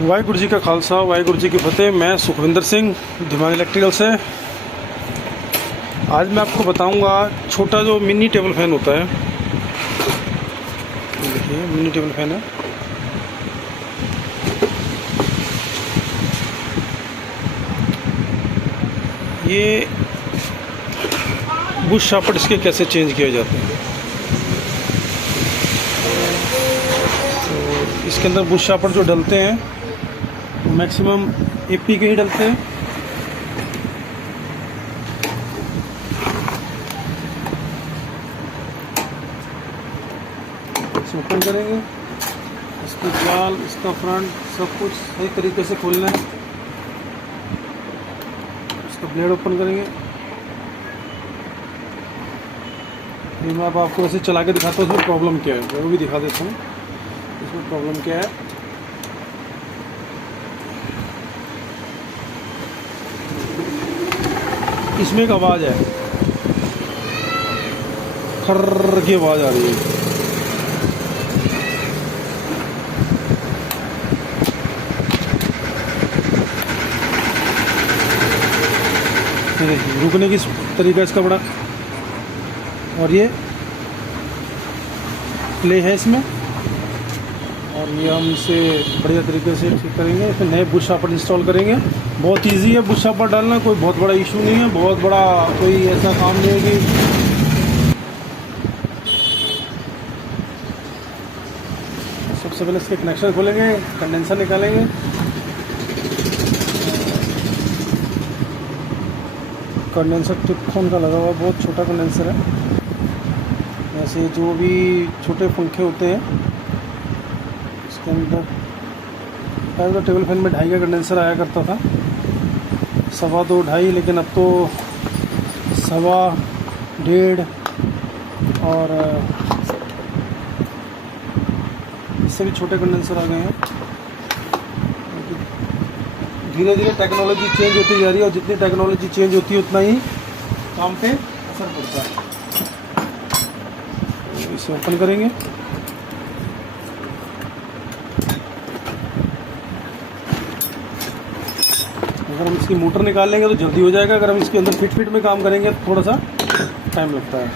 वाहिगुरू जी का खालसा वाहिगुरू जी की फतेह। मैं सुखविंदर सिंह धीमान इलेक्ट्रिकल से। आज मैं आपको बताऊंगा छोटा जो मिनी टेबल फैन होता है। देखिए मिनी टेबल फैन है। ये बुश शाफ्ट इसके कैसे चेंज किए जाते हैं। तो इसके अंदर बुश शाफ्ट जो डलते हैं मैक्सिमम एपी के ही डलते हैं। इसे ओपन करेंगे, इसकी जाल, इसका फ्रंट, सब कुछ सही तरीके से खोलना है। इसका ब्लेड ओपन करेंगे। ये मैं अब आपको वैसे चला के दिखाता हूँ इसमें प्रॉब्लम क्या है, वो भी दिखा देता हूँ इसमें प्रॉब्लम क्या है। इसमें एक आवाज़ है, खर्र की आवाज़ आ रही है। रुकने की तरीका इसका बड़ा, और ये प्ले है इसमें, और ये हम इसे बढ़िया तरीके से ठीक करेंगे। फिर नए बुश शाफ्ट इंस्टॉल करेंगे। बहुत इजी है बुश शाफ्ट डालना, कोई बहुत बड़ा इशू नहीं है, बहुत बड़ा कोई ऐसा काम नहीं है कि सबसे पहले इसके कनेक्शन खोलेंगे, कंडेंसर निकालेंगे। कंडेंसर टिपफोन का लगा हुआ, बहुत छोटा कंडेंसर है। ऐसे जो भी छोटे पंखे होते हैं इसके अंदर, पहले तो टेबल फैन में 2.5 का कंडेंसर आया करता था, 2.25 2.5, लेकिन अब तो 1.25 1.5 और इससे भी छोटे कंडेंसर आ गए हैं। धीरे धीरे टेक्नोलॉजी चेंज होती जा रही है, और जितनी टेक्नोलॉजी चेंज होती है उतना ही काम पे असर पड़ता है। इसे ओपन करेंगे। अगर हम इसकी मोटर निकाल लेंगे तो जल्दी हो जाएगा, अगर हम इसके अंदर फिट में काम करेंगे तो थोड़ा सा टाइम लगता है।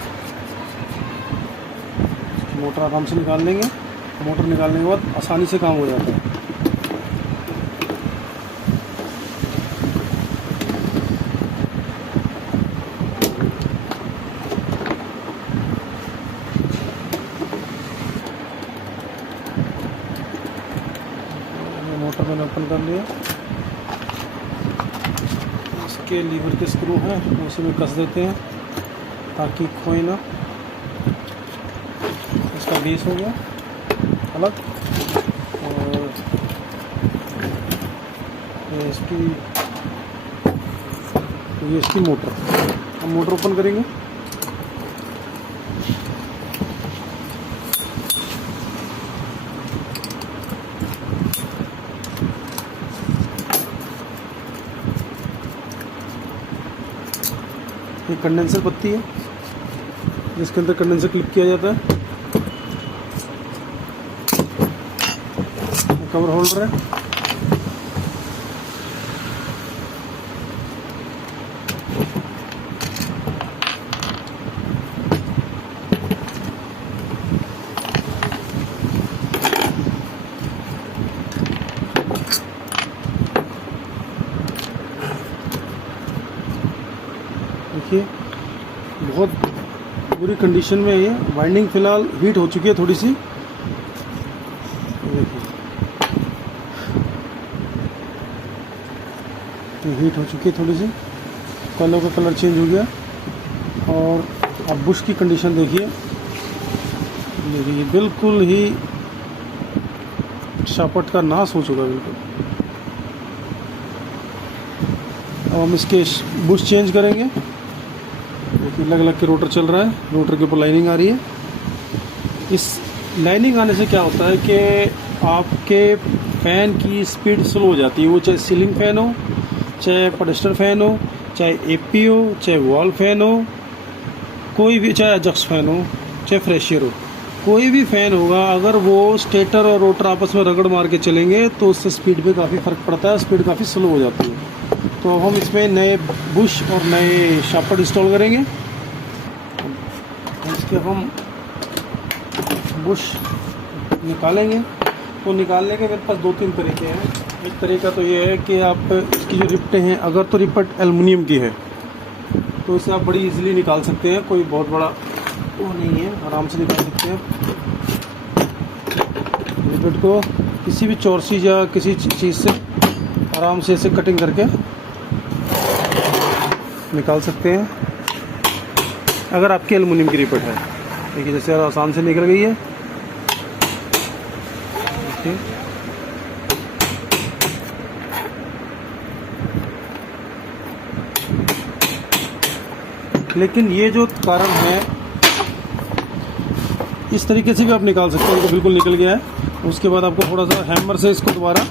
मोटर आराम से निकाल लेंगे, मोटर निकालने के बाद आसानी से काम हो जाता है। मोटर मैंने ओपन कर लिया। इसके लीवर के स्क्रू हैं, उसी में कस देते हैं ताकि खोए ना। इसका बेस हो गया अलग, और ये इसकी मोटर। हम मोटर ओपन करेंगे। ये कंडेंसर पत्ती है जिसके अंदर कंडेंसर क्लिप किया जाता है। कवर होल्डर है। देखिए बहुत बुरी कंडीशन में है ये। वाइंडिंग फिलहाल हीट हो चुकी है थोड़ी सी। देखिए हीट हो चुकी है थोड़ी सी, कॉइलों का कलर चेंज हो गया। और अब बुश की कंडीशन देखिए, बिल्कुल ही शाफ्ट का नाश हो चुका है बिल्कुल। अब हम इसके बुश चेंज करेंगे। देखिए लग लग के रोटर चल रहा है, रोटर के ऊपर लाइनिंग आ रही है। इस लाइनिंग आने से क्या होता है कि आपके फ़ैन की स्पीड स्लो हो जाती है। वो चाहे सीलिंग फ़ैन हो, चाहे पॉलिस्टर फ़ैन हो, चाहे एपी हो, चाहे वॉल फ़ैन हो, कोई भी, चाहे एग्जॉस्ट फ़ैन हो, चाहे फ्रेशियर हो, कोई भी फ़ैन होगा अगर वो स्टेटर और रोटर आपस में रगड़ मार के चलेंगे तो उससे स्पीड पे काफ़ी फ़र्क पड़ता है, स्पीड काफ़ी स्लो हो जाती है। तो हम इसमें नए बुश और नए शाफ्ट इंस्टॉल करेंगे। इसके हम बुश निकालेंगे। तो निकालने के मेरे पास 2-3 तरीके हैं। एक तरीका तो ये है कि आप इसकी जो रिपटें हैं, अगर तो रिपट एल्युमिनियम की है तो इसे आप बड़ी इजीली निकाल सकते हैं, कोई बहुत बड़ा वो नहीं है, आराम से निकाल सकते हैं। रिपट को किसी भी चौरसी या किसी चीज़ से आराम से इसे कटिंग करके निकाल सकते हैं, अगर आपकी एल्युमिनियम की रिपट है। देखिए जैसे आसान से निकल गई है। लेकिन ये जो कारण है, इस तरीके से भी आप निकाल सकते हैं। तो बिल्कुल निकल गया है। उसके बाद आपको थोड़ा सा हैमर से इसको दोबारा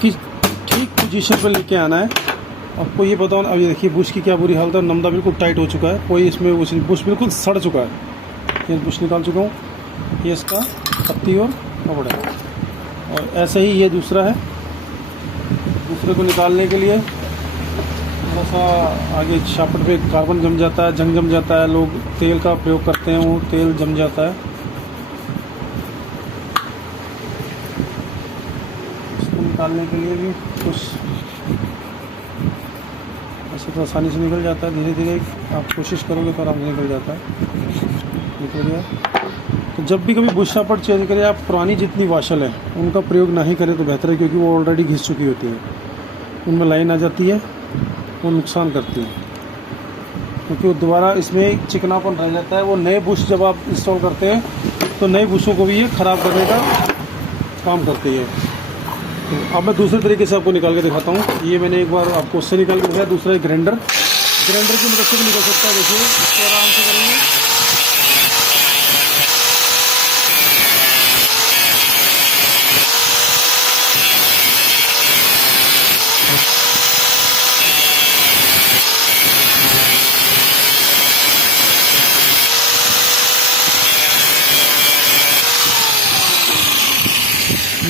कि ठीक पोजीशन पर लेके आना है। आपको ये बताओ, अब ये देखिए बुश की क्या बुरी हालत है, नमदा बिल्कुल टाइट हो चुका है, कोई इसमें बुश बिल्कुल सड़ चुका है। ये बुश निकाल चुका हूँ, ये इसका पत्ती और कपड़ा है। और ऐसे ही ये दूसरा है। दूसरे को निकालने के लिए थोड़ा सा आगे शाफ्ट पे कार्बन जम जाता है, जंग जम जाता है, लोग तेल का प्रयोग करते हैं, वो तेल जम जाता है। इसको निकालने के लिए भी कुछ ऐसे तो आसानी से निकल जाता है, धीरे धीरे आप कोशिश करोगे तो आराम से निकल जाता है। निकल गया। तो जब भी कभी बुश शाफ्ट चेंज करें, आप पुरानी जितनी वाशल है उनका प्रयोग नहीं करें तो बेहतर है, क्योंकि वो ऑलरेडी घिस चुकी होती है, उनमें लाइन आ जाती है, वो नुकसान करती है। क्योंकि वो दोबारा इसमें चिकनापन रह जाता है। वो नए बुश जब आप इंस्टॉल करते हैं तो नए बुशों को भी ये ख़राब करने का काम करती है। तो अब मैं दूसरे तरीके से आपको निकाल के दिखाता हूँ। ये मैंने एक बार आपको उससे निकाल के दिखाया, दूसरा एक ग्राइंडर की मदद से भी निकल सकता है। देखिए इसको आराम से करेंगे।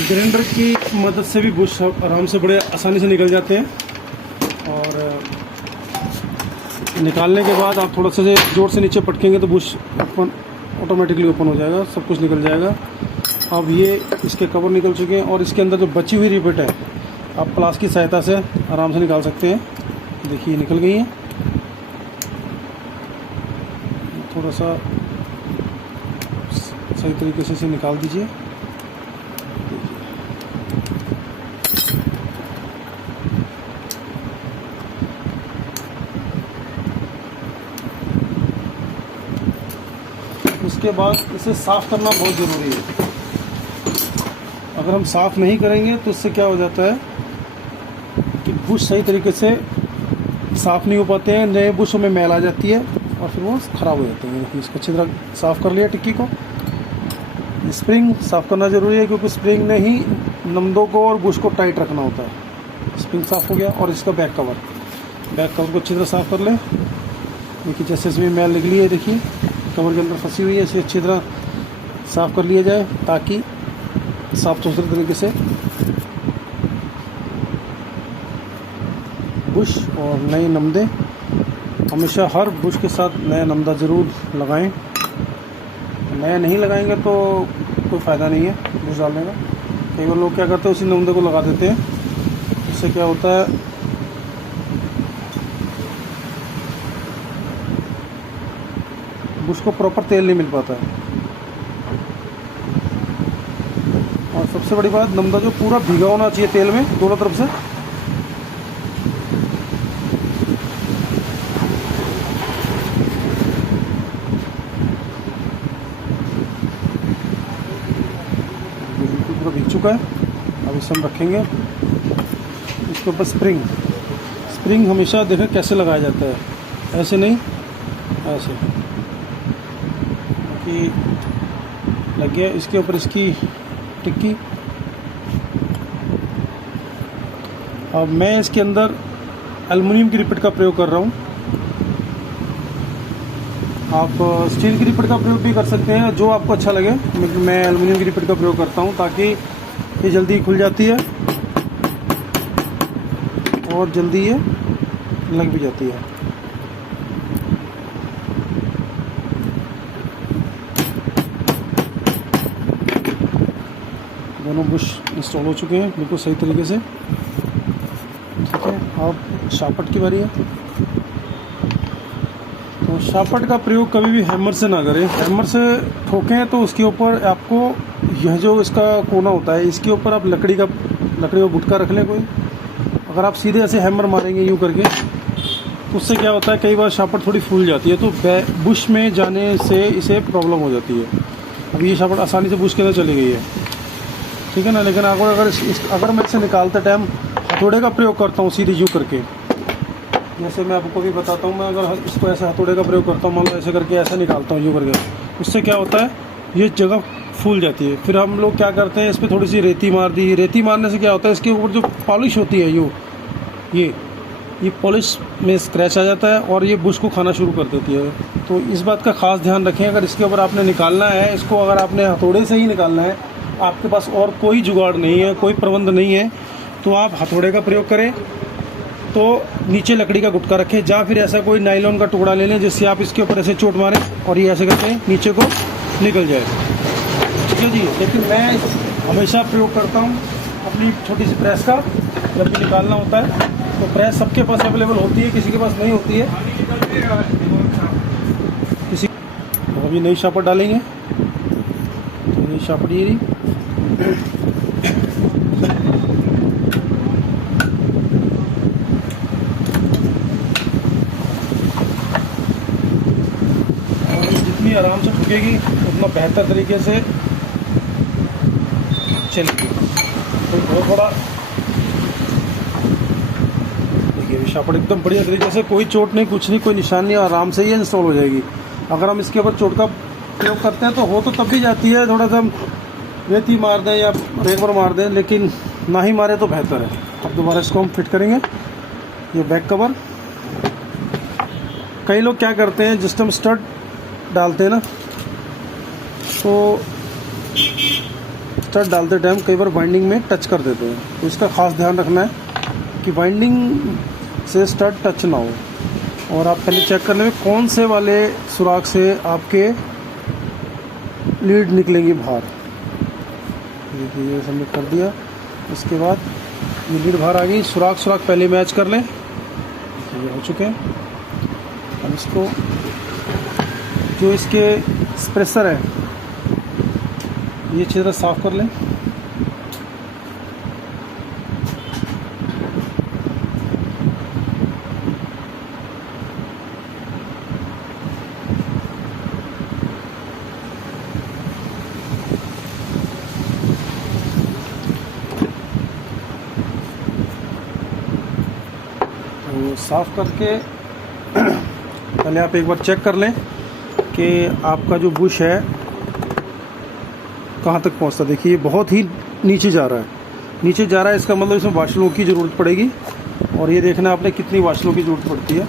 ग्राइंडर की मदद से भी बुश आराम से बड़े आसानी से निकल जाते हैं। और निकालने के बाद आप थोड़ा सा जोर से नीचे पटकेंगे तो बुश ओपन ऑटोमेटिकली ओपन हो जाएगा, सब कुछ निकल जाएगा। अब ये इसके कवर निकल चुके हैं और इसके अंदर जो बची हुई रिपट है आप प्लास की सहायता से आराम से निकाल सकते हैं। देखिए निकल गई है। थोड़ा सा सही तरीके से इसे निकाल दीजिए। उसके बाद इसे साफ़ करना बहुत ज़रूरी है। अगर हम साफ़ नहीं करेंगे तो इससे क्या हो जाता है कि बुश सही तरीके से साफ़ नहीं हो पाते हैं, नए बुशों में मैल आ जाती है और फिर वो ख़राब हो जाते हैं। इसको अच्छी तरह साफ़ कर लिया टिक्की को। स्प्रिंग साफ़ करना ज़रूरी है, क्योंकि स्प्रिंग ने ही नमदों को और बुश को टाइट रखना होता है। स्प्रिंग साफ़ हो गया। और इसका बैक कवर को अच्छी तरह साफ़ कर लें। देखिए जैसे इसमें मैल निकली है, देखिए कवर के अंदर फंसी हुई है, इसे अच्छी तरह साफ़ कर लिया जाए ताकि साफ सुथरे तरीके से बुश और नए नमदे, हमेशा हर बुश के साथ नया नमदा ज़रूर लगाएं। नया नहीं लगाएंगे तो कोई फ़ायदा नहीं है बुश डालने का। कई बार लोग क्या करते हैं, उसी नमदे को लगा देते हैं। इससे क्या होता है, बुश को प्रॉपर तेल नहीं मिल पाता है। और सबसे बड़ी बात, नमदा जो पूरा भीगा होना चाहिए तेल में दोनों तरफ से। बिल्कुल पूरा भीग चुका है। अब इसे हम रखेंगे। इसके ऊपर स्प्रिंग हमेशा देखें कैसे लगाया जाता है, ऐसे नहीं, ऐसे कि लग गया। इसके ऊपर इसकी टिक्की। अब मैं इसके अंदर एल्युमिनियम की रिपट का प्रयोग कर रहा हूँ। आप स्टील की रिपट का प्रयोग भी कर सकते हैं, जो आपको अच्छा लगे। मैं एल्युमिनियम की रिपट का प्रयोग करता हूँ ताकि ये जल्दी खुल जाती है और जल्दी ये लग भी जाती है। दोनों बुश इंस्टॉल हो चुके हैं बिल्कुल सही तरीके से। ठीक है, अब शार्पट की बारी है। तो शार्पट का प्रयोग कभी भी हैमर से ना करें। हैमर से ठोकें तो उसके ऊपर आपको यह जो इसका कोना होता है, इसके ऊपर आप लकड़ी का गुटका रख लें कोई। अगर आप सीधे ऐसे हैमर मारेंगे यूँ करके तो उससे क्या होता है, कई बार शार्पट थोड़ी फूल जाती है, तो बुश में जाने से इसे प्रॉब्लम हो जाती है। अब ये शार्पट आसानी से बुश के अंदर चली गई है, ठीक है ना। लेकिन अगर मैं इसे निकालते टाइम हथौड़े का प्रयोग करता हूँ सीधे यूँ करके, जैसे मैं आपको भी बताता हूँ, मैं अगर इसको ऐसे हथौड़े का प्रयोग करता हूँ, मान लो ऐसे करके ऐसे निकालता हूँ यूँ करके, उससे क्या होता है, ये जगह फूल जाती है। फिर हम लोग क्या करते हैं, इस पर थोड़ी सी रेती मार दी। रेती मारने से क्या होता है, इसके ऊपर जो पॉलिश होती है ये पॉलिश में स्क्रैच आ जाता है और ये बुश को खाना शुरू कर देती है। तो इस बात का खास ध्यान रखें, अगर इसके ऊपर आपने निकालना है, इसको अगर आपने हथौड़े से ही निकालना है, आपके पास और कोई जुगाड़ नहीं है, कोई प्रबंध नहीं है, तो आप हथौड़े का प्रयोग करें। तो नीचे लकड़ी का गुटका रखें, या फिर ऐसा कोई नायलॉन का टुकड़ा ले लें जिससे आप इसके ऊपर ऐसे चोट मारें और ये ऐसे करके नीचे को निकल जाए। ठीक है जी। लेकिन मैं हमेशा प्रयोग करता हूँ अपनी छोटी सी प्रेस का, जब भी निकालना होता है। तो प्रेस सबके पास अवेलेबल होती है, किसी के पास नहीं होती है। तो अभी नई शार्पट डालेंगे, तो नई शार्पट ये रही। जितनी आराम से ठुकेगी उतना बेहतर तरीके से चलेगी। तो थोड़ा देखिए, शार्पट एकदम बढ़िया तरीके से, कोई चोट नहीं, कुछ नहीं, कोई निशान नहीं, आराम से ये इंस्टॉल हो जाएगी। अगर हम इसके ऊपर चोट का प्रयोग करते हैं तो हो तो तब भी जाती है, थोड़ा सा हम रेती मार दें या रेबर मार दें, लेकिन ना ही मारे तो बेहतर है। अब दोबारा इसको हम फिट करेंगे, ये बैक कवर। कई लोग क्या करते हैं, जिस टाइम स्टड डालते हैं ना, तो स्टड डालते टाइम कई बार बाइंडिंग में टच कर देते हैं। तो इसका खास ध्यान रखना है कि बाइंडिंग से स्टड टच ना हो। और आप पहले चेक कर लें कौन से वाले सुराख से आपके लीड निकलेंगी बाहर। देखिए, ये सबमिट कर दिया। इसके बाद ये लीड बाहर आ गई। सुराख पहले मैच कर लें, ये हो चुके हैं। अब इसको जो इसके स्प्रेसर है, ये अच्छी तरह साफ़ कर लें। तो साफ़ करके पहले आप एक बार चेक कर लें कि आपका जो बुश है कहाँ तक पहुँचता। देखिए, बहुत ही नीचे जा रहा है। इसका मतलब इसमें वाशलों की ज़रूरत पड़ेगी, और ये देखना आपने कितनी वाशलों की ज़रूरत पड़ती है।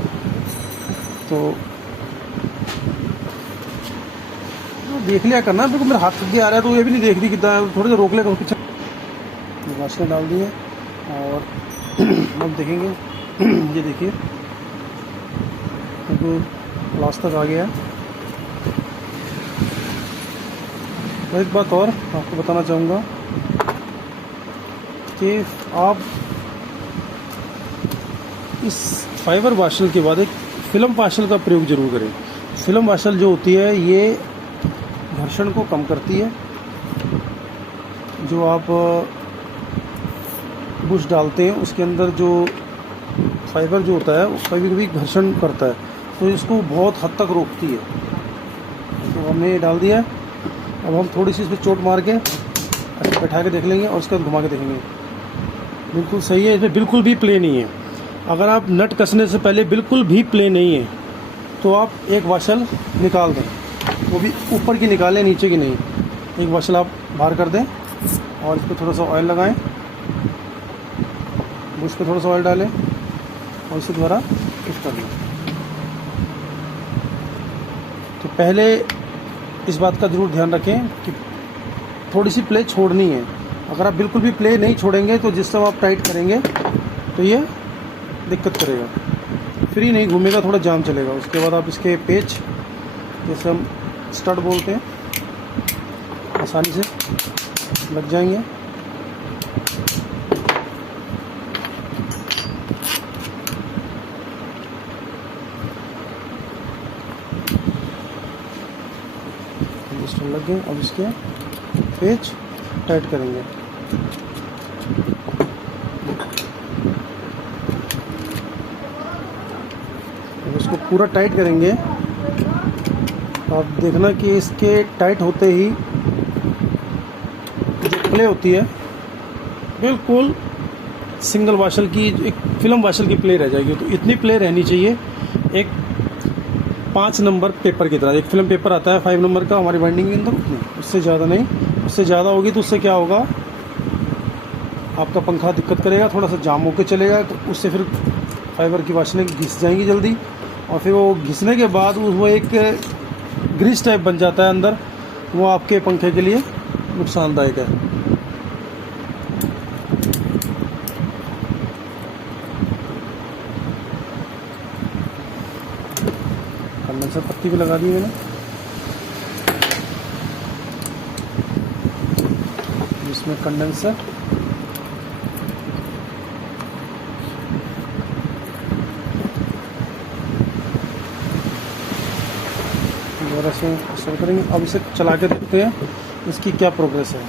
तो देख लिया करना, बिल्कुल मेरा हाथ थक गया आ रहा है, तो ये भी नहीं देख रही कितना, थोड़ी देर रोक लेगा पीछे। वाशलें डाल दी है और अब देखेंगे, ये देखिए लास्ट तक आ गया है। एक बात और आपको बताना चाहूँगा कि आप इस फाइबर वाशल के बाद एक फिल्म वाशल का प्रयोग जरूर करें। फिल्म वाशल जो होती है, ये घर्षण को कम करती है। जो आप बुश डालते हैं उसके अंदर जो फाइबर जो होता है वो कभी कभी घर्षण करता है, तो इसको बहुत हद तक रोकती है। तो हमने ये डाल दिया है। अब हम थोड़ी सी इस पर चोट मार के ऐसे बैठा के देख लेंगे और उसके बाद घुमा के देखेंगे। बिल्कुल सही है, इसमें बिल्कुल भी प्ले नहीं है। अगर आप नट कसने से पहले बिल्कुल भी प्ले नहीं है तो आप एक वाशल निकाल दें, वो भी ऊपर की निकालें, नीचे की नहीं। एक वाशल आप बाहर कर दें और इस पर थोड़ा सा ऑयल लगाएं, बुश पे थोड़ा सा ऑयल डालें और इसे दोबारा फिट कर लें। पहले इस बात का ज़रूर ध्यान रखें कि थोड़ी सी प्ले छोड़नी है। अगर आप बिल्कुल भी प्ले नहीं छोड़ेंगे तो जिस समय आप टाइट करेंगे तो ये दिक्कत करेगा, फ्री नहीं घूमेगा, थोड़ा जाम चलेगा। उसके बाद आप इसके पेच, जैसे हम स्टड बोलते हैं, आसानी से लग जाएंगे। लग गए। अब इसके पेच टाइट करेंगे। अब इसको पूरा टाइट करेंगे तो आप देखना कि इसके टाइट होते ही जो प्ले होती है बिल्कुल सिंगल वाशल की, एक फिल्म वाशल की प्ले रह जाएगी। तो इतनी प्ले रहनी चाहिए, एक 5 नंबर पेपर की तरह। एक फिल्म पेपर आता है 5 नंबर का हमारी बाइंडिंग के अंदर, उतनी, उससे ज़्यादा नहीं। उससे ज़्यादा होगी तो उससे क्या होगा, आपका पंखा दिक्कत करेगा, थोड़ा सा जाम होकर चलेगा। तो उससे फिर फाइबर की वाशलें घिस जाएंगी जल्दी, और फिर वो घिसने के बाद वो एक ग्रीस टाइप बन जाता है अंदर, वो आपके पंखे के लिए नुकसानदायक है। कंडेंसर पत्ती भी लगा दी मैंने। इसमें कंडेंसर दोबारा से इंस्टॉल करेंगे। अब इसे चला के देखते हैं इसकी क्या प्रोग्रेस है।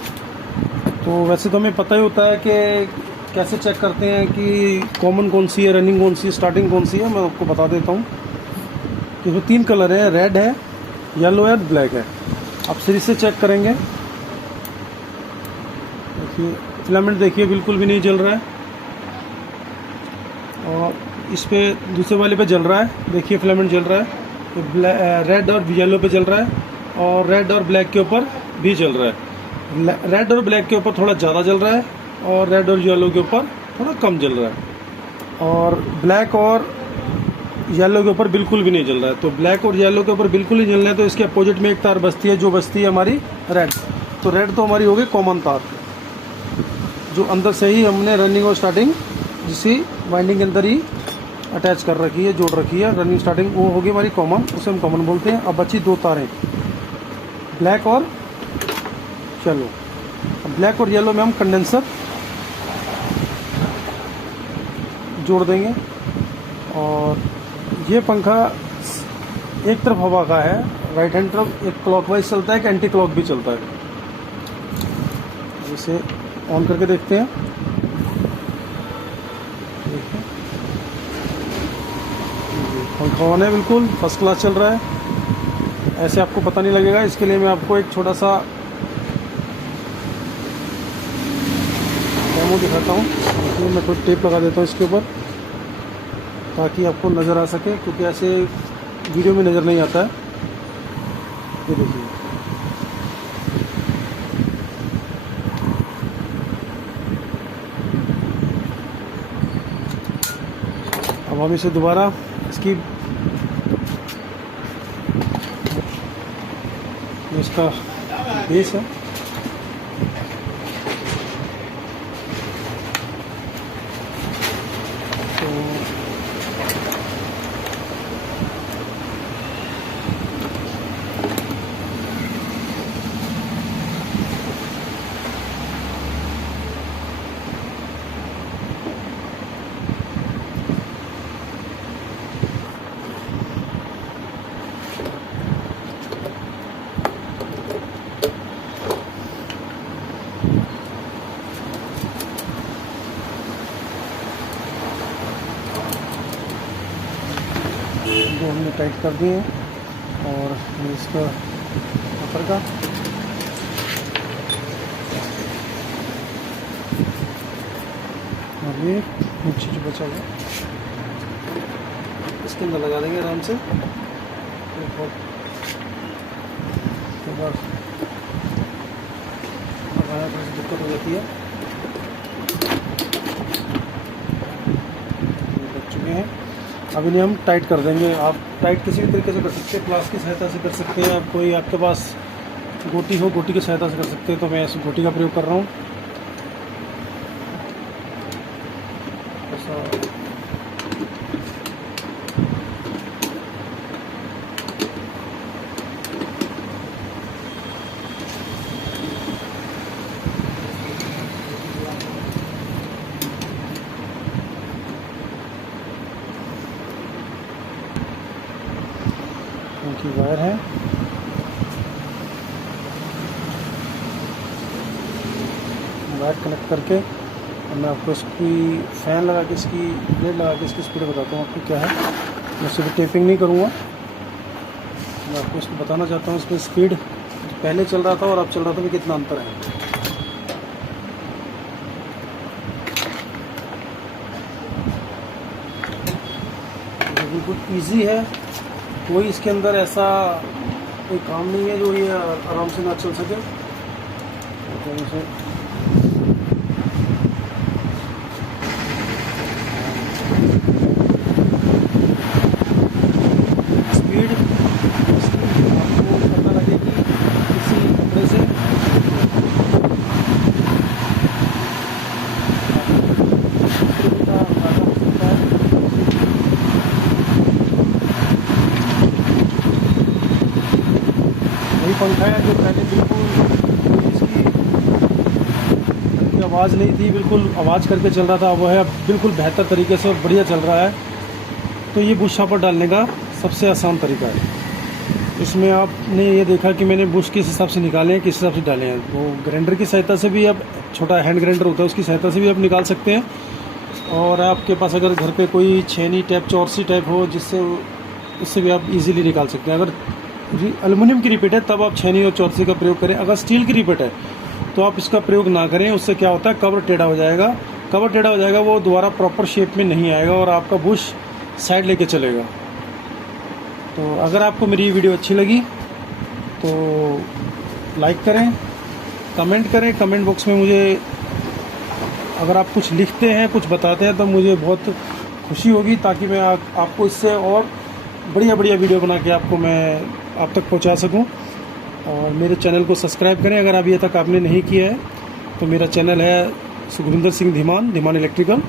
तो वैसे तो हमें पता ही होता है कि कैसे चेक करते हैं कि कॉमन कौन सी है, रनिंग कौन सी है, स्टार्टिंग कौन सी है। मैं आपको बता देता हूँ कि वो 3 कलर है, रेड है, येलो है, ब्लैक है। आप सीरीज से चेक करेंगे। देखिए फिलामेंट, देखिए बिल्कुल भी नहीं जल रहा है, और इस पे दूसरे वाले पे जल रहा है। देखिए फिलामेंट जल रहा है, रेड और येलो पे जल रहा है, और रेड और ब्लैक के ऊपर भी जल रहा है। रेड और ब्लैक के ऊपर थोड़ा ज़्यादा जल रहा है, और रेड और येलो के ऊपर थोड़ा कम जल रहा है, और ब्लैक और येलो के ऊपर बिल्कुल भी नहीं जल रहा है। तो ब्लैक और येलो के ऊपर बिल्कुल नहीं जल रहा है, तो इसके अपोजिट में एक तार बचती है, जो बचती है हमारी रेड। तो रेड तो हमारी हो गई कॉमन तार, जो अंदर से ही हमने रनिंग और स्टार्टिंग जिसी वाइंडिंग के अंदर ही अटैच कर रखी है, जोड़ रखी है। रनिंग स्टार्टिंग वो होगी हमारी कॉमन, उसे हम कॉमन बोलते हैं। अब बची 2 तारें, ब्लैक और येलो। अब ब्लैक और येलो में हम कंडेंसर जोड़ देंगे। और ये पंखा एक तरफ हवा का है, राइट हैंड तरफ, एक क्लॉकवाइज चलता है, एक एंटी क्लॉक भी चलता है। इसे ऑन करके देखते हैं। देखिए पंखा ऑन है, बिल्कुल फर्स्ट क्लास चल रहा है। ऐसे आपको पता नहीं लगेगा, इसके लिए मैं आपको एक छोटा सा डेमो दिखाता हूँ। देखिए मैं कोई टेप लगा देता हूँ इसके ऊपर, ताकि आपको नज़र आ सके, क्योंकि ऐसे वीडियो में नज़र नहीं आता है। ये देखिए, अब हम इसे दोबारा इसकी इसका बेस है, तो जो हमने टाइट कर दिए हैं, और इसका ऊपर का और ये नीचे जो बचा हुआ इसके अंदर लगा देंगे आराम से। तो बार लगाया तो दिक्कत हो जाती है। लग चुके हैं। अब इन्हें हम टाइट कर देंगे। आप टाइट किसी भी तरीके से कर सकते हैं, प्लास की सहायता से कर सकते हैं, आप कोई आपके पास गोटी हो गोटी की सहायता से कर सकते हैं, तो मैं इस गोटी का प्रयोग कर रहा हूँ। ऐसा उनकी वायर है। वायर कनेक्ट करके और मैं आपको इसकी फ़ैन लगा के, इसकी ब्लेड लगा के इसकी स्पीड बताता हूँ आपको क्या है। मैं सिर्फ टेपिंग नहीं करूँगा, मैं आपको इसको बताना चाहता हूँ इसमें स्पीड पहले चल रहा था और अब चल रहा था में कितना अंतर है। तो बिल्कुल ईजी है, कोई इसके अंदर ऐसा कोई काम नहीं है जो ये आराम से ना चल सके। तो इसे स्पीड आपको पता लगेगी किसी कपड़े से। वही पंखा है जो पहले बिल्कुल इसकी आवाज़ नहीं थी, बिल्कुल आवाज़ करके चल रहा था, वो है बिल्कुल बेहतर तरीके से और बढ़िया चल रहा है। तो ये बुश शॉपर डालने का सबसे आसान तरीका है। इसमें आपने ये देखा कि मैंने बुश किस हिसाब से निकाले हैं, किस हिसाब से डाले हैं। तो ग्राइंडर की सहायता से भी, आप छोटा हैंड ग्राइंडर होता है उसकी सहायता से भी आप निकाल सकते हैं। और आपके पास अगर घर पे कोई छेनी टाइप, चौरसी टाइप हो जिससे, उससे भी आप इजीली निकाल सकते हैं। अगर एल्युमिनियम की रिपीट है तब आप छेनी और चौरसी का प्रयोग करें। अगर स्टील की रिपीट है तो आप इसका प्रयोग ना करें, उससे क्या होता है कवर टेढ़ा हो जाएगा। कवर टेढ़ा हो जाएगा, वो दोबारा प्रॉपर शेप में नहीं आएगा और आपका बुश साइड लेके चलेगा। तो अगर आपको मेरी वीडियो अच्छी लगी तो लाइक करें, कमेंट करें। कमेंट बॉक्स में मुझे अगर आप कुछ लिखते हैं, कुछ बताते हैं तो मुझे बहुत खुशी होगी, ताकि मैं आपको इससे और बढ़िया बढ़िया वीडियो बना के आपको मैं आप तक पहुंचा सकूं। और मेरे चैनल को सब्सक्राइब करें अगर अभी तक आपने नहीं किया है। तो मेरा चैनल है सुखविंदर सिंह धीमान इलेक्ट्रिकल।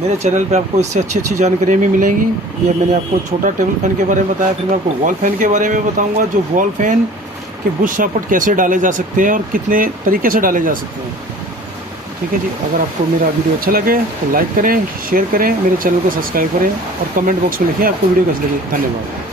मेरे चैनल पे आपको इससे अच्छी अच्छी जानकारी भी मिलेंगी। ये मैंने आपको छोटा टेबल फैन के बारे में बताया, फिर मैं आपको वॉल फैन के बारे में बताऊंगा, जो वॉल फैन के बुश शॉपर कैसे डाले जा सकते हैं और कितने तरीके से डाले जा सकते हैं। ठीक है जी, अगर आपको मेरा वीडियो अच्छा लगे तो लाइक करें, शेयर करें, मेरे चैनल को सब्सक्राइब करें और कमेंट बॉक्स में लिखें आपको वीडियो कैसी लगी। धन्यवाद।